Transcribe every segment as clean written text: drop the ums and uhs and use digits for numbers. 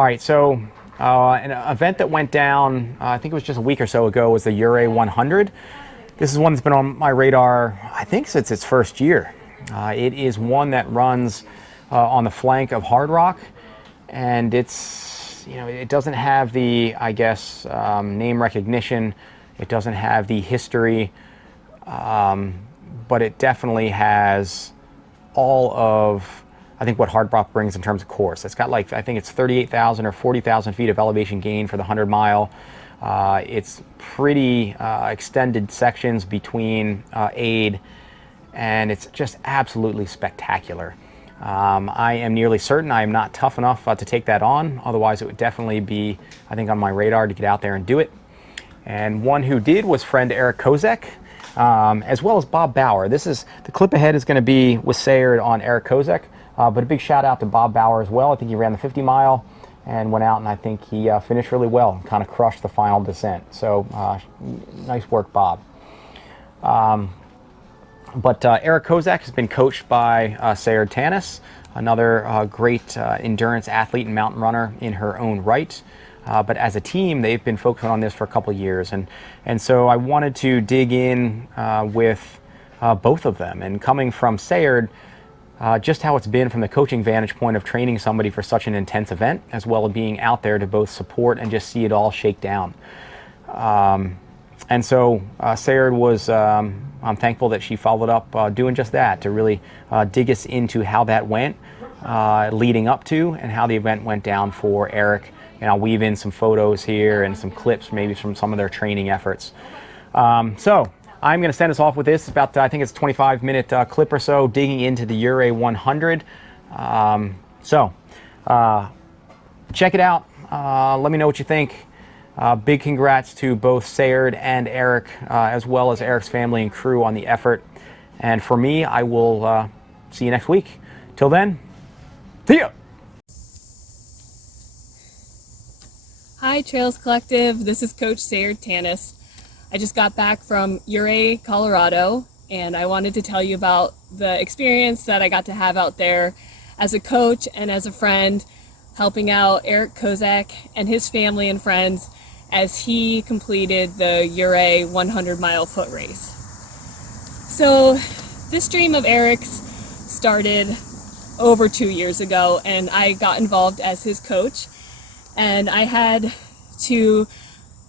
All right, so an event that went down, I think it was just a week or so ago, was the Ouray 100. This is one that's been on my radar, I think, since its first year. It is one that runs on the flank of Hard Rock, and it's, it doesn't have the, I guess, name recognition. It doesn't have the history, but it definitely has all of, I think, what Hard Rock brings in terms of course. It's got, like, I think it's 38,000 or 40,000 feet of elevation gain for the 100 mile. It's pretty extended sections between aid, and it's just absolutely spectacular. I am nearly certain I am not tough enough to take that on. Otherwise, it would definitely be, I think, on my radar to get out there and do it. And one who did was friend Eric Kosek, as well as Bob Bauer. The clip ahead is going to be with Sayard on Eric Kosek, but a big shout out to Bob Bauer as well. I think he ran the 50 mile and went out, and I think he finished really well and kind of crushed the final descent. So nice work, Bob. But Eric Kosek has been coached by Sayard Tanis, another great endurance athlete and mountain runner in her own right. But as a team, they've been focusing on this for a couple of years. And so I wanted to dig in with both of them. And coming from Sayard, just how it's been from the coaching vantage point of training somebody for such an intense event, as well as being out there to both support and just see it all shake down. And so Sayard was, I'm thankful that she followed up doing just that, to really dig us into how that went leading up to, and how the event went down for Eric. And I'll weave in some photos here and some clips maybe from some of their training efforts. So I'm going to send us off with this. About, I think it's a 25-minute clip or so, digging into the Ouray 100. Check it out. Let me know what you think. Big congrats to both Sayard and Eric, as well as Eric's family and crew on the effort. And for me, I will see you next week. Till then, see ya! Hi Trails Collective, this is Coach Sayard Tanis. I just got back from Ouray, Colorado, and I wanted to tell you about the experience that I got to have out there as a coach and as a friend, helping out Eric Kosek and his family and friends as he completed the Ouray 100-mile foot race. So this dream of Eric's started over 2 years ago, and I got involved as his coach. And I had to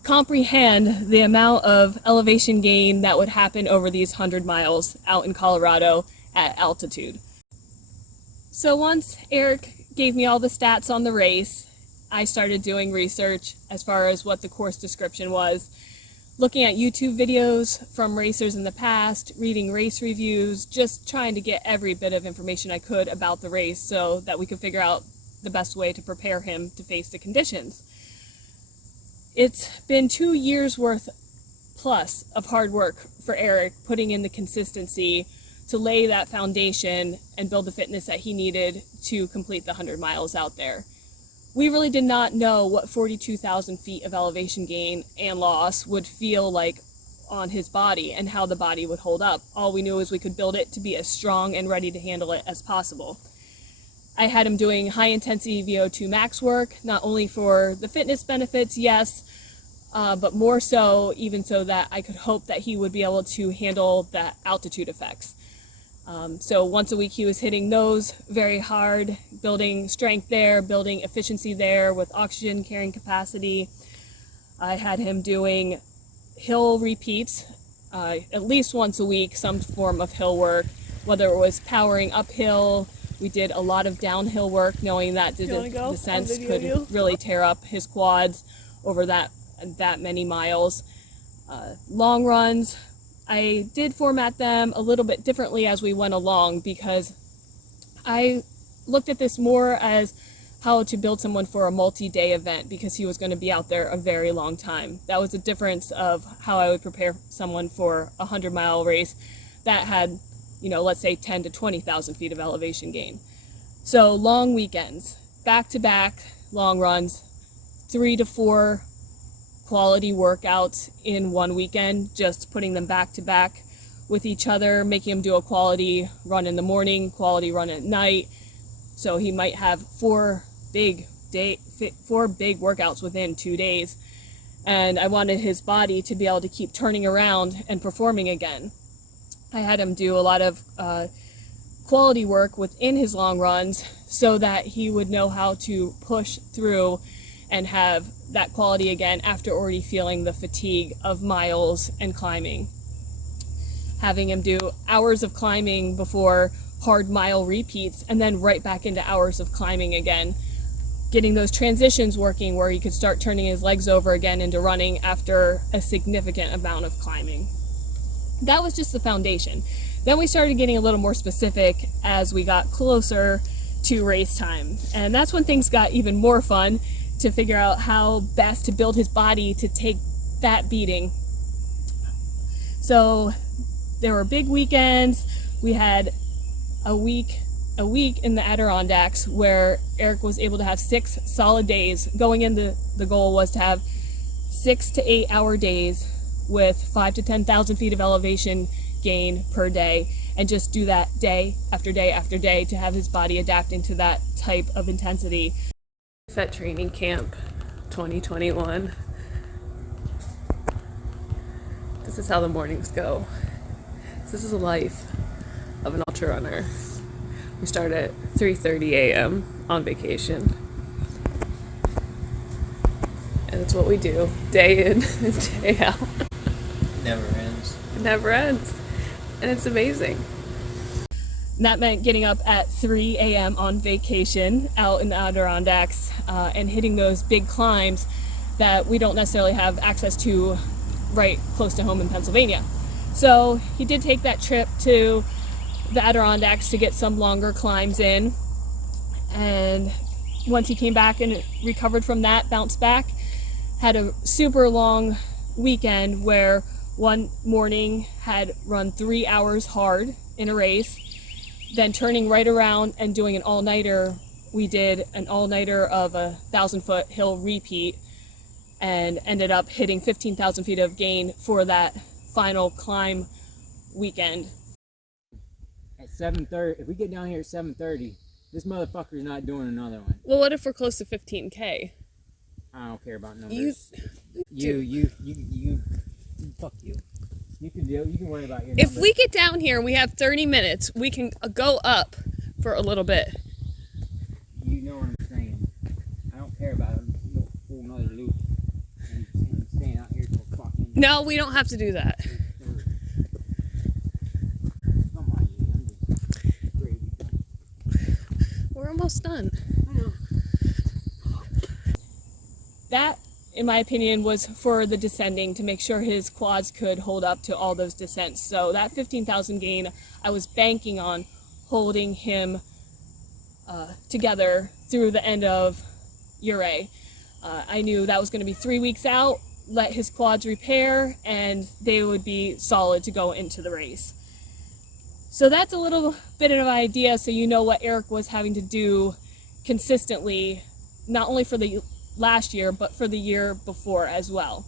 comprehend the amount of elevation gain that would happen over these 100 miles out in Colorado at altitude. So once Eric gave me all the stats on the race, I started doing research as far as what the course description was, looking at YouTube videos from racers in the past, reading race reviews, just trying to get every bit of information I could about the race so that we could figure out the best way to prepare him to face the conditions. It's been 2 years worth plus of hard work for Eric, putting in the consistency to lay that foundation and build the fitness that he needed to complete the 100 miles out there. We really did not know what 42,000 feet of elevation gain and loss would feel like on his body and how the body would hold up. All we knew is we could build it to be as strong and ready to handle it as possible. I had him doing high-intensity VO2 max work, not only for the fitness benefits, yes, but more so even so that I could hope that he would be able to handle the altitude effects. So once a week he was hitting those very hard, building strength there, building efficiency there with oxygen carrying capacity. I had him doing hill repeats at least once a week, some form of hill work, whether it was powering uphill. We did a lot of downhill work, knowing that the descents could really tear up his quads over that many miles. Long runs, I did format them a little bit differently as we went along, because I looked at this more as how to build someone for a multi-day event, because he was going to be out there a very long time. That was the difference of how I would prepare someone for a 100-mile race that had, let's say 10 to 20,000 feet of elevation gain. So long weekends, back-to-back long runs, 3 to 4 quality workouts in one weekend, just putting them back-to-back with each other, making him do a quality run in the morning, quality run at night. So he might have 4 big 4 big workouts within 2 days. And I wanted his body to be able to keep turning around and performing again. I had him do a lot of quality work within his long runs so that he would know how to push through and have that quality again after already feeling the fatigue of miles and climbing. Having him do hours of climbing before hard mile repeats and then right back into hours of climbing again. Getting those transitions working where he could start turning his legs over again into running after a significant amount of climbing. That was just the foundation. Then we started getting a little more specific as we got closer to race time. And that's when things got even more fun, to figure out how best to build his body to take that beating. So there were big weekends. We had a week in the Adirondacks where Eric was able to have 6 solid days. Going in, the goal was to have 6 to 8 hour days with 5 to 10,000 feet of elevation gain per day, and just do that day after day after day to have his body adapting to that type of intensity. Fet Training Camp 2021. This is how the mornings go. This is the life of an ultra runner. We start at 3:30 a.m. on vacation. And it's what we do day in and day out. Never ends. It never ends. And it's amazing. And that meant getting up at 3 a.m. on vacation out in the Adirondacks and hitting those big climbs that we don't necessarily have access to right close to home in Pennsylvania. So he did take that trip to the Adirondacks to get some longer climbs in. And once he came back and recovered from that, bounced back, had a super long weekend where one morning had run 3 hours hard in a race, then turning right around and doing an all-nighter. We did an all-nighter of a 1,000-foot hill repeat and ended up hitting 15,000 feet of gain for that final climb weekend. At 7:30, if we get down here at 7:30, this motherfucker's not doing another one. Well, what if we're close to 15K? I don't care about numbers. You, fuck you. You can worry about your numbers. If we get down here and we have 30 minutes, we can go up for a little bit. You know what I'm saying. I don't care about a whole nother loop and staying out here till fucking... No, we don't have to do that. Don't mind me, I'm just gravy. We're almost done. I know. That, in my opinion, was for the descending, to make sure his quads could hold up to all those descents. So that 15,000 gain, I was banking on holding him together through the end of Ouray. I knew that was going to be 3 weeks out, let his quads repair, and they would be solid to go into the race. So that's a little bit of an idea, so you know what Eric was having to do consistently, not only for the last year, but for the year before as well.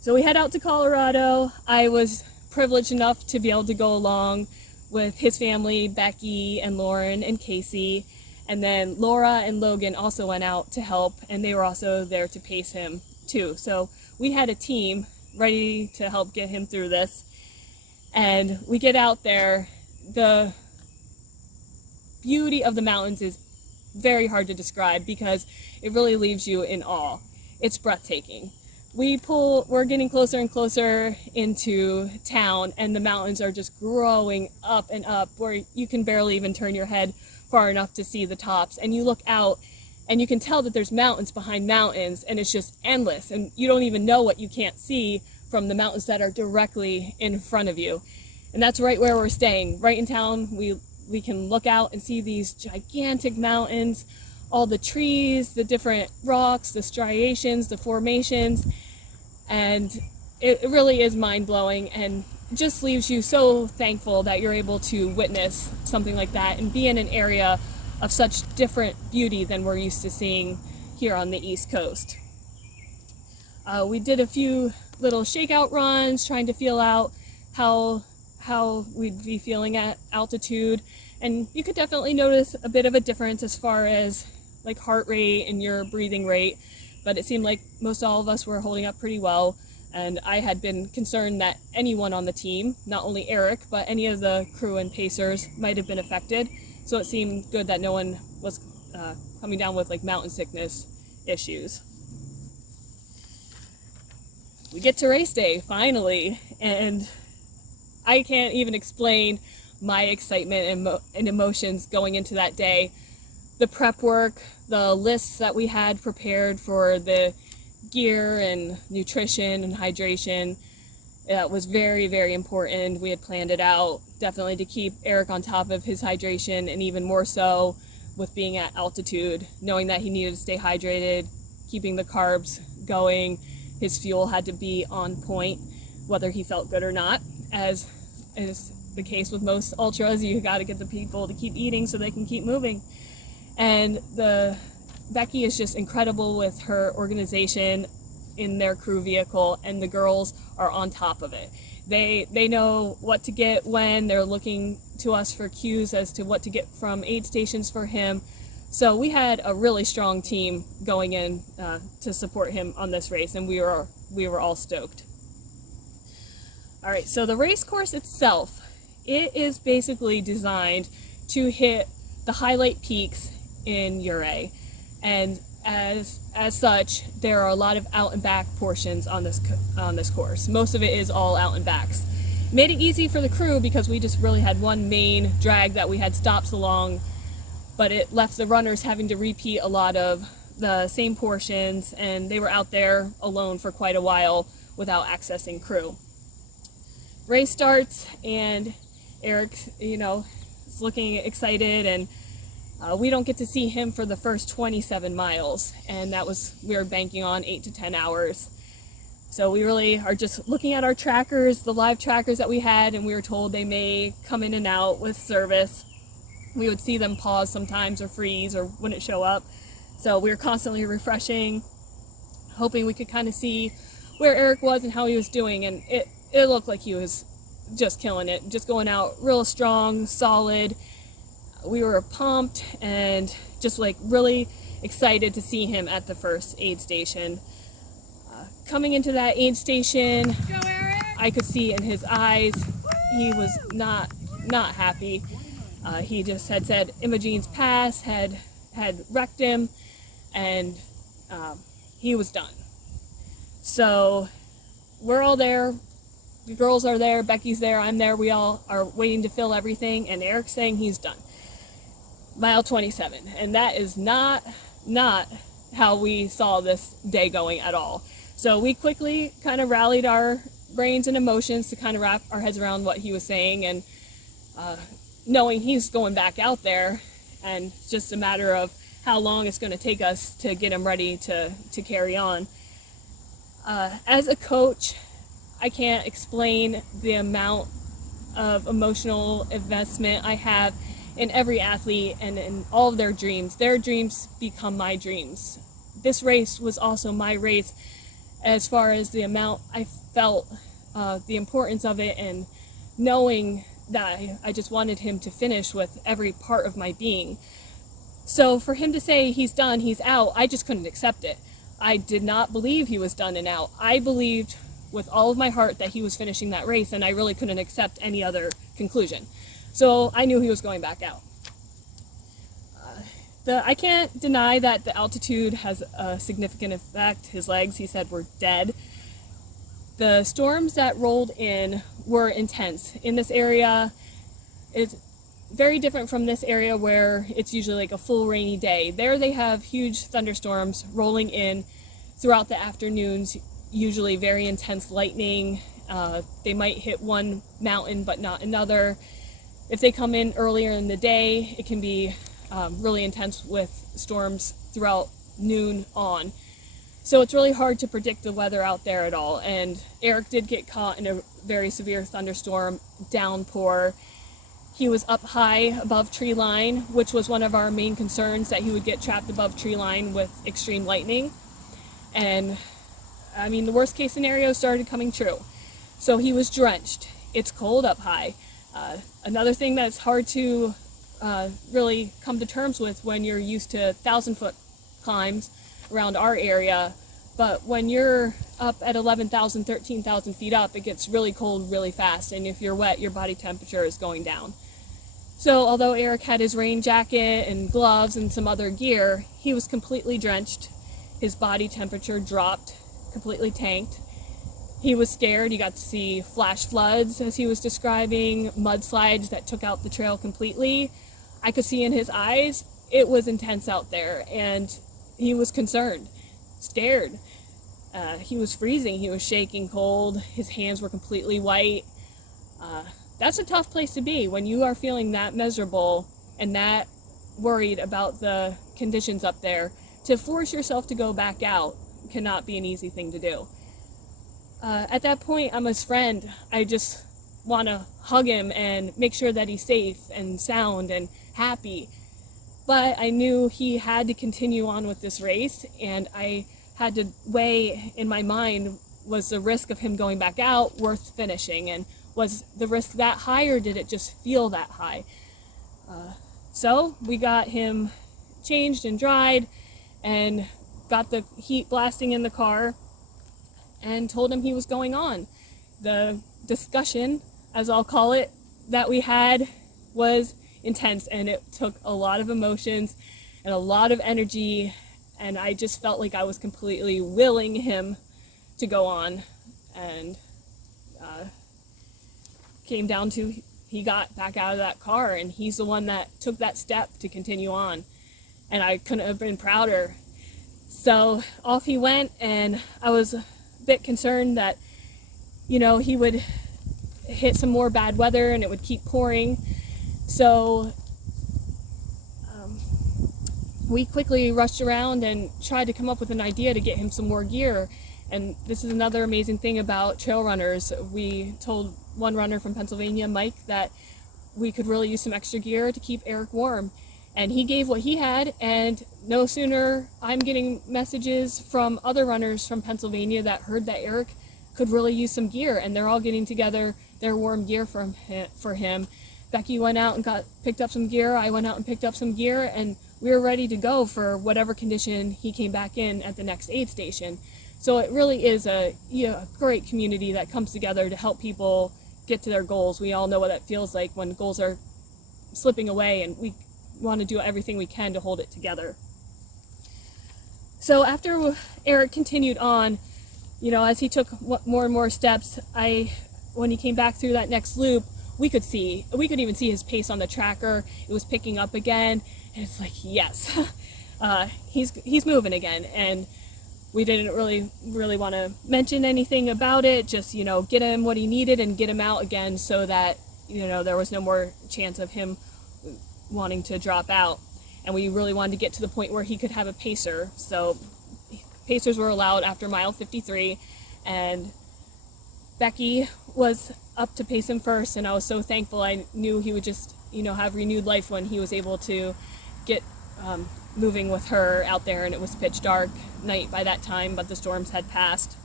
So we head out to Colorado. I was privileged enough to be able to go along with his family, Becky and Lauren and Casey, and then Laura and Logan also went out to help, and they were also there to pace him too. So we had a team ready to help get him through this. And we get out there. The beauty of the mountains is very hard to describe because it really leaves you in awe. It's breathtaking. We're getting closer and closer into town, and the mountains are just growing up and up where you can barely even turn your head far enough to see the tops. And you look out and you can tell that there's mountains behind mountains, and it's just endless, and you don't even know what you can't see from the mountains that are directly in front of you. And that's right where we're staying, right in town. We can look out and see these gigantic mountains, all the trees, the different rocks, the striations, the formations, and it really is mind-blowing and just leaves you so thankful that you're able to witness something like that and be in an area of such different beauty than we're used to seeing here on the East Coast. We did a few little shakeout runs trying to feel out how we'd be feeling at altitude, and you could definitely notice a bit of a difference as far as like heart rate and your breathing rate, but it seemed like most all of us were holding up pretty well. And I had been concerned that anyone on the team, not only Eric, but any of the crew and pacers might have been affected. So it seemed good that no one was coming down with like mountain sickness issues. We get to race day, finally, and I can't even explain my excitement and emotions going into that day. The prep work, the lists that we had prepared for the gear and nutrition and hydration, was very, very important. We had planned it out definitely to keep Eric on top of his hydration, and even more so with being at altitude, knowing that he needed to stay hydrated, keeping the carbs going. His fuel had to be on point, whether he felt good or not. As is the case with most ultras, you got to get the people to keep eating so they can keep moving. And Becky is just incredible with her organization in their crew vehicle, and the girls are on top of it. They know what to get when. They're looking to us for cues as to what to get from aid stations for him. So we had a really strong team going in to support him on this race, and we were all stoked. All right, so the race course itself, it is basically designed to hit the highlight peaks in Ouray, and as such, there are a lot of out and back portions on this course. Most of it is all out and backs. Made it easy for the crew because we just really had one main drag that we had stops along, but it left the runners having to repeat a lot of the same portions, and they were out there alone for quite a while without accessing crew. Race starts, and Eric, is looking excited, and we don't get to see him for the first 27 miles, and we were banking on 8 to 10 hours. So we really are just looking at our trackers, the live trackers that we had, and we were told they may come in and out with service. We would see them pause sometimes or freeze or wouldn't show up. So we were constantly refreshing, hoping we could kind of see where Eric was and how he was doing, and it looked like he was just killing it, just going out real strong, solid. We were pumped and just like really excited to see him at the first aid station. Coming into that aid station, I could see in his eyes he was not happy. He just had said Imogene's pass had wrecked him, and he was done. So we're all there. The girls are there, Becky's there, I'm there. We all are waiting to fill everything, and Eric's saying he's done. Mile 27, and that is not how we saw this day going at all. So we quickly kind of rallied our brains and emotions to kind of wrap our heads around what he was saying, and knowing he's going back out there, and just a matter of how long it's going to take us to get him ready to carry on. As a coach, I can't explain the amount of emotional investment I have in every athlete and in all of their dreams. Their dreams become my dreams. This race was also my race as far as the amount I felt the importance of it, and knowing that I just wanted him to finish with every part of my being. So for him to say he's done, he's out, I just couldn't accept it. I did not believe he was done and out. I believed with all of my heart that he was finishing that race, and I really couldn't accept any other conclusion. So I knew he was going back out. I can't deny that the altitude has a significant effect. His legs, he said, were dead. The storms that rolled in were intense. In this area, it's very different from this area where it's usually like a full rainy day. There they have huge thunderstorms rolling in throughout the afternoons, usually very intense lightning. They might hit one mountain but not another. If they come in earlier in the day, it can be really intense with storms throughout noon on. So it's really hard to predict the weather out there at all. And Eric did get caught in a very severe thunderstorm, downpour. He was up high above tree line, which was one of our main concerns, that he would get trapped above tree line with extreme lightning. And I mean, the worst case scenario started coming true. So he was drenched. It's cold up high. Another thing that's hard to really come to terms with when you're used to 1,000-foot climbs around our area. But when you're up at 11,000, 13,000 feet up, it gets really cold really fast, and if you're wet, your body temperature is going down. So although Eric had his rain jacket and gloves and some other gear, he was completely drenched. His body temperature dropped, completely tanked. He was scared. He got to see flash floods, as he was describing, mudslides that took out the trail completely. I could see in his eyes, it was intense out there, and he was concerned, scared. He was freezing. He was shaking cold. His hands were completely white. That's a tough place to be when you are feeling that miserable and that worried about the conditions up there. To force yourself to go back out cannot be an easy thing to do. At that point, I'm his friend. I just want to hug him and make sure that he's safe and sound and happy. But I knew he had to continue on with this race, and I had to weigh in my mind, was the risk of him going back out worth finishing, and was the risk that high, or did it just feel that high? So we got him changed and dried and got the heat blasting in the car and told him he was going on. The discussion, as I'll call it, that we had was intense, and it took a lot of emotions and a lot of energy, and I just felt like I was completely willing him to go on. And came down to he got back out of that car, and he's the one that took that step to continue on, and I couldn't have been prouder. So off he went, and I was a bit concerned that, you know, he would hit some more bad weather and it would keep pouring. So we quickly rushed around and tried to come up with an idea to get him some more gear. And this is another amazing thing about trail runners. We told one runner from Pennsylvania, Mike, that we could really use some extra gear to keep Eric warm. And he gave what he had, and no sooner I'm getting messages from other runners from Pennsylvania that heard that Eric could really use some gear, and they're all getting together their warm gear for him. Becky went out and picked up some gear. I went out and picked up some gear, and we were ready to go for whatever condition he came back in at the next aid station. So it really is a great community that comes together to help people get to their goals. We all know what that feels like when goals are slipping away, and we want to do everything we can to hold it together. So after Eric continued on, as he took more and more steps, when he came back through that next loop, we could even see his pace on the tracker. It was picking up again, and it's like, yes, he's moving again. And we didn't really want to mention anything about it, just, get him what he needed and get him out again so that, there was no more chance of him wanting to drop out. And we really wanted to get to the point where he could have a pacer. So pacers were allowed after mile 53, and Becky was up to pace him first, and I was so thankful. I knew he would just, have renewed life when he was able to get moving with her out there, and it was pitch dark night by that time, but the storms had passed.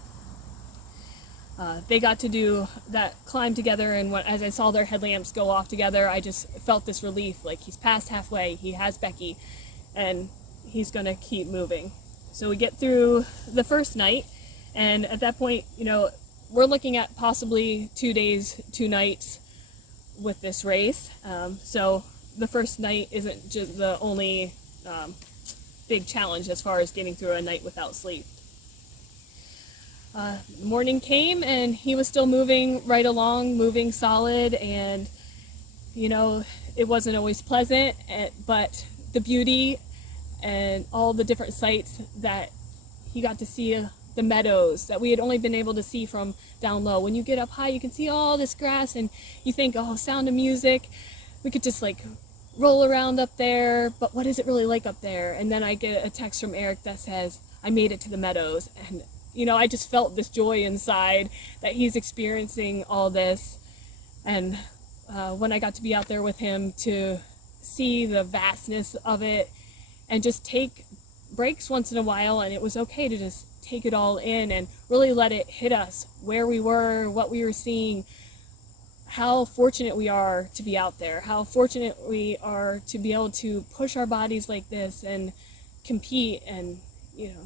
They got to do that climb together, and as I saw their headlamps go off together, I just felt this relief, like he's past halfway, he has Becky, and he's gonna keep moving. So we get through the first night, and at that point, we're looking at possibly 2 days, 2 nights with this race. So the first night isn't just the only big challenge as far as getting through a night without sleep. Morning came, and he was still moving right along, moving solid, and it wasn't always pleasant, but the beauty and all the different sights that he got to see, the meadows that we had only been able to see from down low. When you get up high, you can see all this grass, and you think, oh, Sound of Music, we could just roll around up there, but what is it really like up there? And then I get a text from Eric that says, I made it to the meadows, and I just felt this joy inside that he's experiencing all this. And when I got to be out there with him, to see the vastness of it and just take breaks once in a while, and it was okay to just take it all in and really let it hit us, where we were, what we were seeing. how fortunate we are to be out there, how fortunate we are to be able to push our bodies like this and compete and,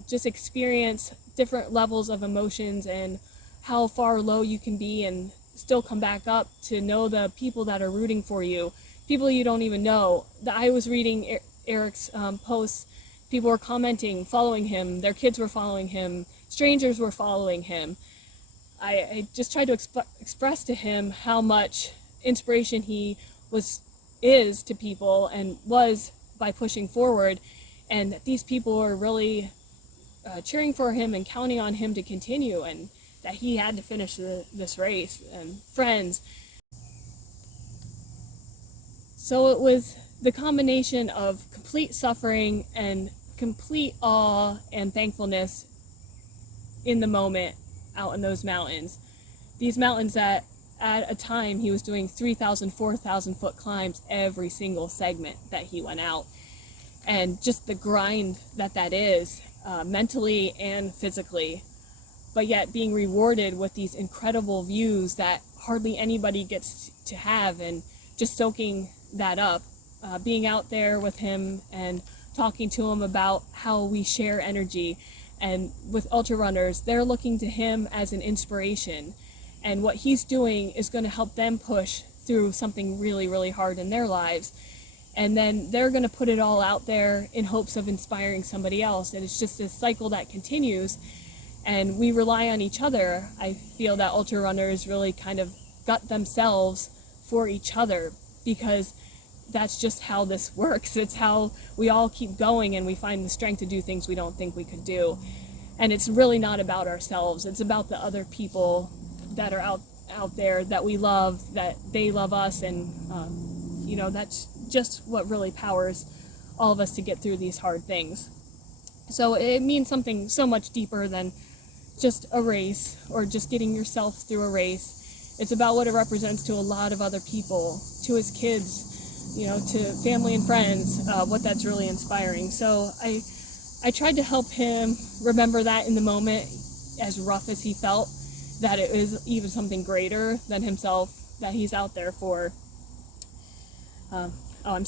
just experience different levels of emotions, and how far low you can be and still come back up to know the people that are rooting for you, people you don't even know. I was reading Eric's posts. People were commenting, following him, their kids were following him, strangers were following him. I just tried to express to him how much inspiration he is to people and was by pushing forward, and that these people were really cheering for him and counting on him to continue, and that he had to finish this race. And friends. So it was the combination of complete suffering and complete awe and thankfulness in the moment out in those mountains. These mountains that at a time he was doing 3,000, 4,000 foot climbs every single segment that he went out. And just the grind that is, mentally and physically, but yet being rewarded with these incredible views that hardly anybody gets to have, and just soaking that up, being out there with him and talking to him about how we share energy. And with ultra runners, they're looking to him as an inspiration, and what he's doing is going to help them push through something really, really hard in their lives. And then they're going to put it all out there in hopes of inspiring somebody else. And it's just this cycle that continues, and we rely on each other. I feel that ultra runners really kind of gut themselves for each other, because that's just how this works. It's how we all keep going, and we find the strength to do things we don't think we could do. And it's really not about ourselves. It's about the other people that are out there that we love, that they love us. And that's just what really powers all of us to get through these hard things. So it means something so much deeper than just a race or just getting yourself through a race. It's about what it represents to a lot of other people, to his kids, to family and friends, what that's really inspiring. So I tried to help him remember that in the moment, as rough as he felt, that it is even something greater than himself that he's out there for. I'm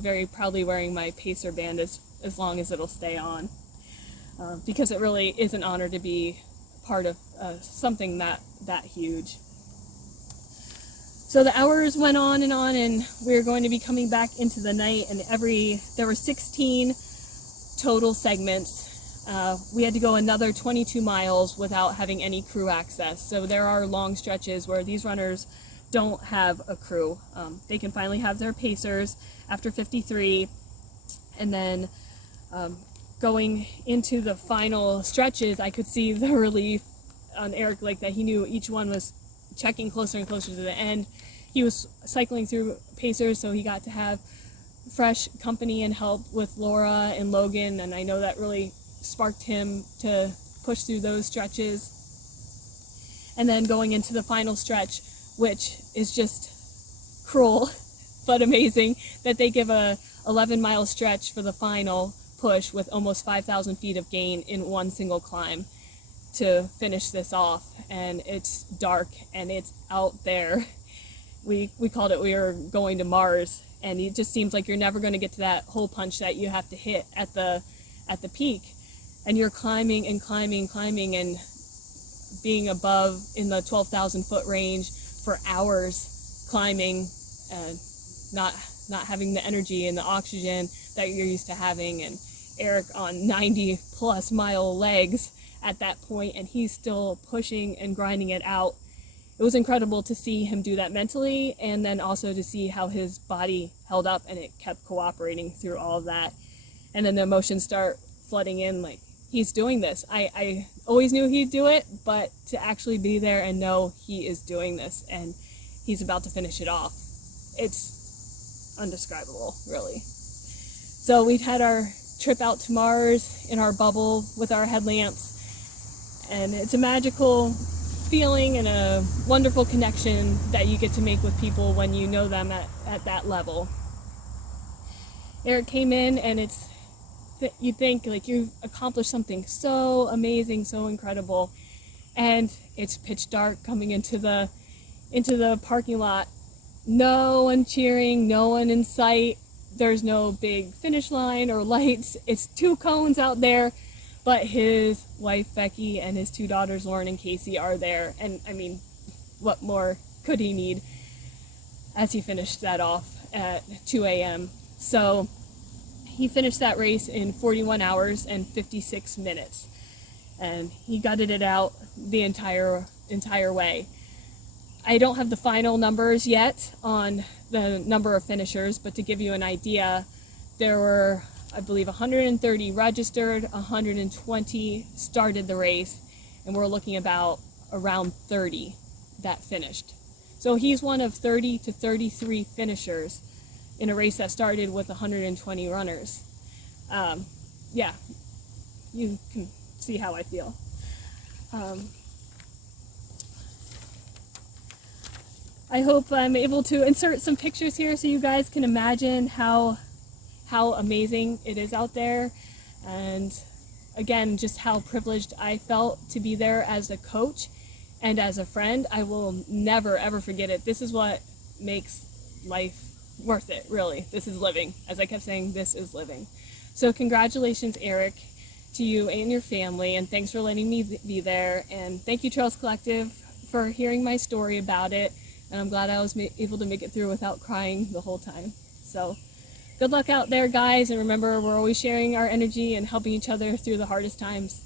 very proudly wearing my Pacer band as long as it'll stay on, because it really is an honor to be part of something that huge. So the hours went on, and we're going to be coming back into the night, and there were 16 total segments. We had to go another 22 miles without having any crew access. So there are long stretches where these runners don't have a crew. They can finally have their pacers after 53, and then going into the final stretches, I could see the relief on Eric, like that he knew each one was checking closer and closer to the end. He was cycling through pacers, so he got to have fresh company and help with Laura and Logan, and I know that really sparked him to push through those stretches. And then going into the final stretch, which is just cruel but amazing, that they give a 11-mile stretch for the final push with almost 5,000 feet of gain in one single climb to finish this off. And it's dark and it's out there. We called it, we were going to Mars, and it just seems like you're never going to get to that hole punch that you have to hit at the peak. And you're climbing and being above in the 12,000 foot range for hours, climbing and not having the energy and the oxygen that you're used to having. And Eric on 90 plus mile legs at that point, and he's still pushing and grinding it out. It was incredible to see him do that mentally, and then also to see how his body held up and it kept cooperating through all of that. And then the emotions start flooding in, like, he's doing this. I always knew he'd do it, but to actually be there and know he is doing this and he's about to finish it off, it's undescribable, really. So we've had our trip out to Mars in our bubble with our headlamps, and it's a magical feeling and a wonderful connection that you get to make with people when you know them at that level. Eric came in, and you think like you've accomplished something so amazing, so incredible, and it's pitch dark coming into the into the parking lot. No one cheering, no one in sight. There's no big finish line or lights. It's 2 cones out there, but his wife Becky and his 2 daughters Lauren and Casey are there. And I mean, what more could he need as he finished that off at 2 a.m. So he finished that race in 41 hours and 56 minutes. And he gutted it out the entire way. I don't have the final numbers yet on the number of finishers, but to give you an idea, there were, I believe, 130 registered, 120 started the race, and we're looking about around 30 that finished. So he's one of 30 to 33 finishers in a race that started with 120 runners. Yeah, you can see how I feel. I hope I'm able to insert some pictures here so you guys can imagine how amazing it is out there, and again, just how privileged I felt to be there as a coach and as a friend. I will never ever forget it. This is what makes life worth it, really. This is living. As I kept saying, this is living. So congratulations, Eric, to you and your family, and thanks for letting me be there, and thank you, Trails Collective, for hearing my story about it. And I'm glad I was able to make it through without crying the whole time. So good luck out there, guys. And remember, we're always sharing our energy and helping each other through the hardest times.